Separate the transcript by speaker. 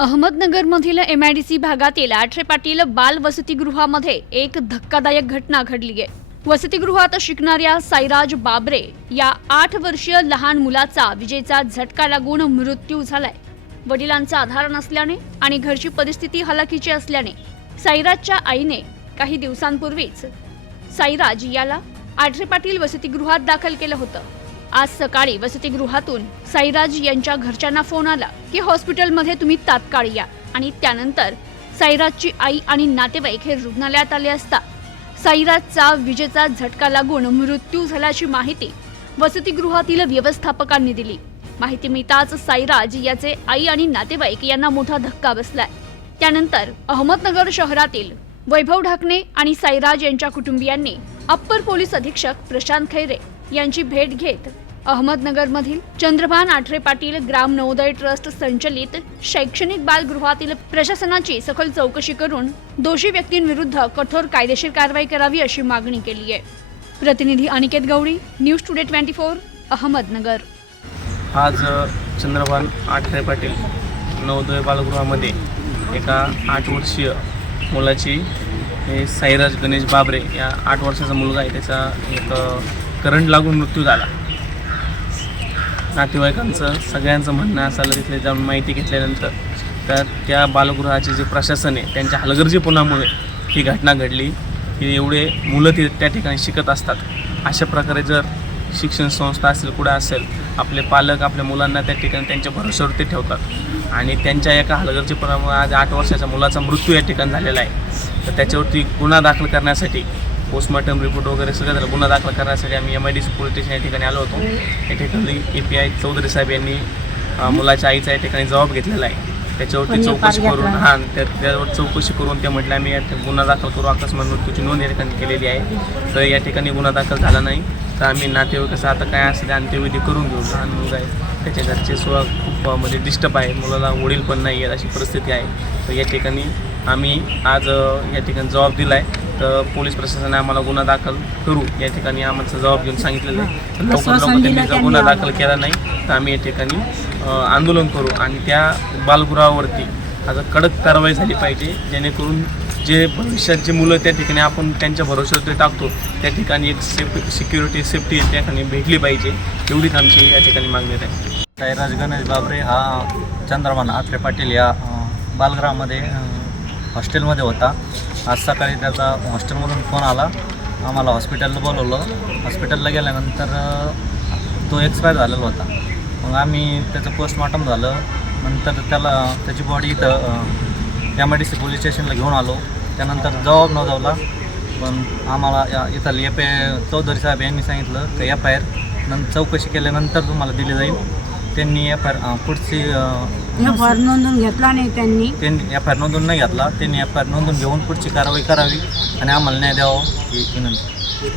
Speaker 1: अहमदनगरमधील M I D C भागातील आठरे पाटील बाल वसतिगृहामध्ये एक धक्कादायक घटना घडली आहे. वसतिगृहात शिकणाऱ्या साईराज बाबरे या आठ वर्षीय लहान मुलाचा विजेचा झटका लागून मृत्यू झालाय. वडिलांचा आधार नसल्याने आणि घरची परिस्थिती हलाखीची असल्याने साईराजच्या आईने काही दिवसांपूर्वीच साईराज याला आठरे पाटील वसतिगृहात दाखल केलं होतं. आज सकाळी वसतिगृहातून साईराज यांच्या घरच्यांना फोन आला की हॉस्पिटलमध्ये तुम्ही तात्काळ या. आणि त्यानंतर साईराजची आई आणि नातेवाईक हे रुग्णालयात आले असता साईराजचा विजेचा झटका लागून मृत्यू झाल्याची माहिती वसतिगृहातील व्यवस्थापकांनी दिली. माहिती मिळताच साईराज याचे आई आणि नातेवाईक यांना मोठा धक्का बसलाय. त्यानंतर अहमदनगर शहरातील वैभव ढाकणे आणि साईराज यांच्या कुटुंबियांनी अप्पर पोलीस अधीक्षक प्रशांत खैरे यांची भेट घेत अहमदनगरमधील चंद्रभान आठरे पाटील ग्राम नवोदय ट्रस्ट संचलित शैक्षणिक बालगृहातील प्रशासनाची सखोल चौकशी करून दोषी व्यक्तींविरुद्ध कठोर कायदेशीर कारवाई करावी अशी मागणी केली आहे. प्रतिनिधी Aniket Gawali news today twenty four Ahmednagar.
Speaker 2: आज चंद्रभान आठरे पाटील नवोदय बालगृहामध्ये एका आठ वर्षीय मुलाची हे साईराज गणेश बाबरे या आठ वर्षाचा मुलगा आहे. त्याचा एक करंट लागून मृत्यू झाला. नातेवाईकांचं सगळ्यांचं म्हणणं असं आलं तिथले जाऊन माहिती घेतल्यानंतर. तर त्या बालगृहाचे जे प्रशासन आहे त्यांच्या हलगर्जीपणामुळे ही घटना घडली. की एवढे मुलं ती त्या ठिकाणी शिकत असतात. अशा प्रकारे जर शिक्षण संस्था असेल कुठं असेल आपले पालक आपल्या मुलांना त्या ठिकाणी त्यांच्या भरोश्यावरती ठेवतात. आणि त्यांच्या एका हलगर्जीपणामुळे आज आठ वर्षाच्या मुलाचा मृत्यू या ठिकाणी झालेला आहे. तर त्याच्यावरती गुन्हा दाखल करण्यासाठी पोस्टमॉर्टम रिपोर्ट वगैरे सगळं झालं. गुन्हा दाखल करण्यासाठी आम्ही M I D C police station या ठिकाणी आलो होतो. या ठिकाणी ए पी आय चौधरी साहेब यांनी मुलाच्या आईचा या ठिकाणी जबाब घेतलेला आहे. त्याच्यावरती चौकशी करून हां त्या त्यावर चौकशी करून ते म्हटलं आम्ही गुन्हा दाखल करू. अकस्मात मृत्यूची नोंद या ठिकाणी केलेली आहे. तर या ठिकाणी गुन्हा दाखल झाला नाही. तर आम्ही नातेवाईकाचं आता काय असेल ते अंत्यविधी करून घेऊ. लहान मुलगा आहे. त्याच्या घरचे सुद्धा खूप म्हणजे डिस्टर्ब आहे. मुलाला वडील पण नाही आहेत अशी परिस्थिती आहे. तर या ठिकाणी आम्ही आज या ठिकाणी जबाब दिला आहे तर पोलीस प्रशासनाने आम्हाला गुन्हा दाखल करू. या ठिकाणी आम्हाला जबाब घेऊन सांगितलेलं आहे. तर लवकर लवकर त्यांनी जर गुन्हा दाखल केला नाही तर आम्ही या ठिकाणी आंदोलन करू आणि त्या बालगृहावरती आता कडक कारवाई झाली पाहिजे जेणेकरून जे भविष्यात जे मुलं त्या ठिकाणी आपण त्यांच्या भरोश्यावरती टाकतो त्या ठिकाणी एक सेफ सिक्युरिटी सेफ्टी त्या ठिकाणी भेटली पाहिजे एवढीच आमची या ठिकाणी मागणी आहे.
Speaker 3: साईराज गणेश बाबरे हा चंद्रमान आत्रे पाटील या बालगृहामध्ये हॉस्टेलमध्ये होता. आज सकाळी त्याचा हॉस्टेलमधून फोन आला. आम्हाला हॉस्पिटलला बोलवलं. हॉस्पिटलला गेल्यानंतर तो एक्सपायर झालेला होता. मग आम्ही त्याचं पोस्टमॉर्टम झालं. नंतर त्याला त्याची बॉडी इथं M I D C police स्टेशनला घेऊन आलो. त्यानंतर जबाब नोंदवला. पण आम्हाला या इथं एफ आय चौधरी साहेब यांनी सांगितलं की एफ आय आर नंतर चौकशी केल्यानंतर तुम्हाला दिली जाईल. त्यांनी एफ आर पुढची
Speaker 4: एफ आर नोंदून घेतला नाही त्यांनी.
Speaker 3: त्यांनी एफ आर नोंदून नाही घेतला त्यांनी एफ आय आर नोंदून घेऊन पुढची कारवाई करावी आणि आम्हाला न्याय द्यावा ही विनंती.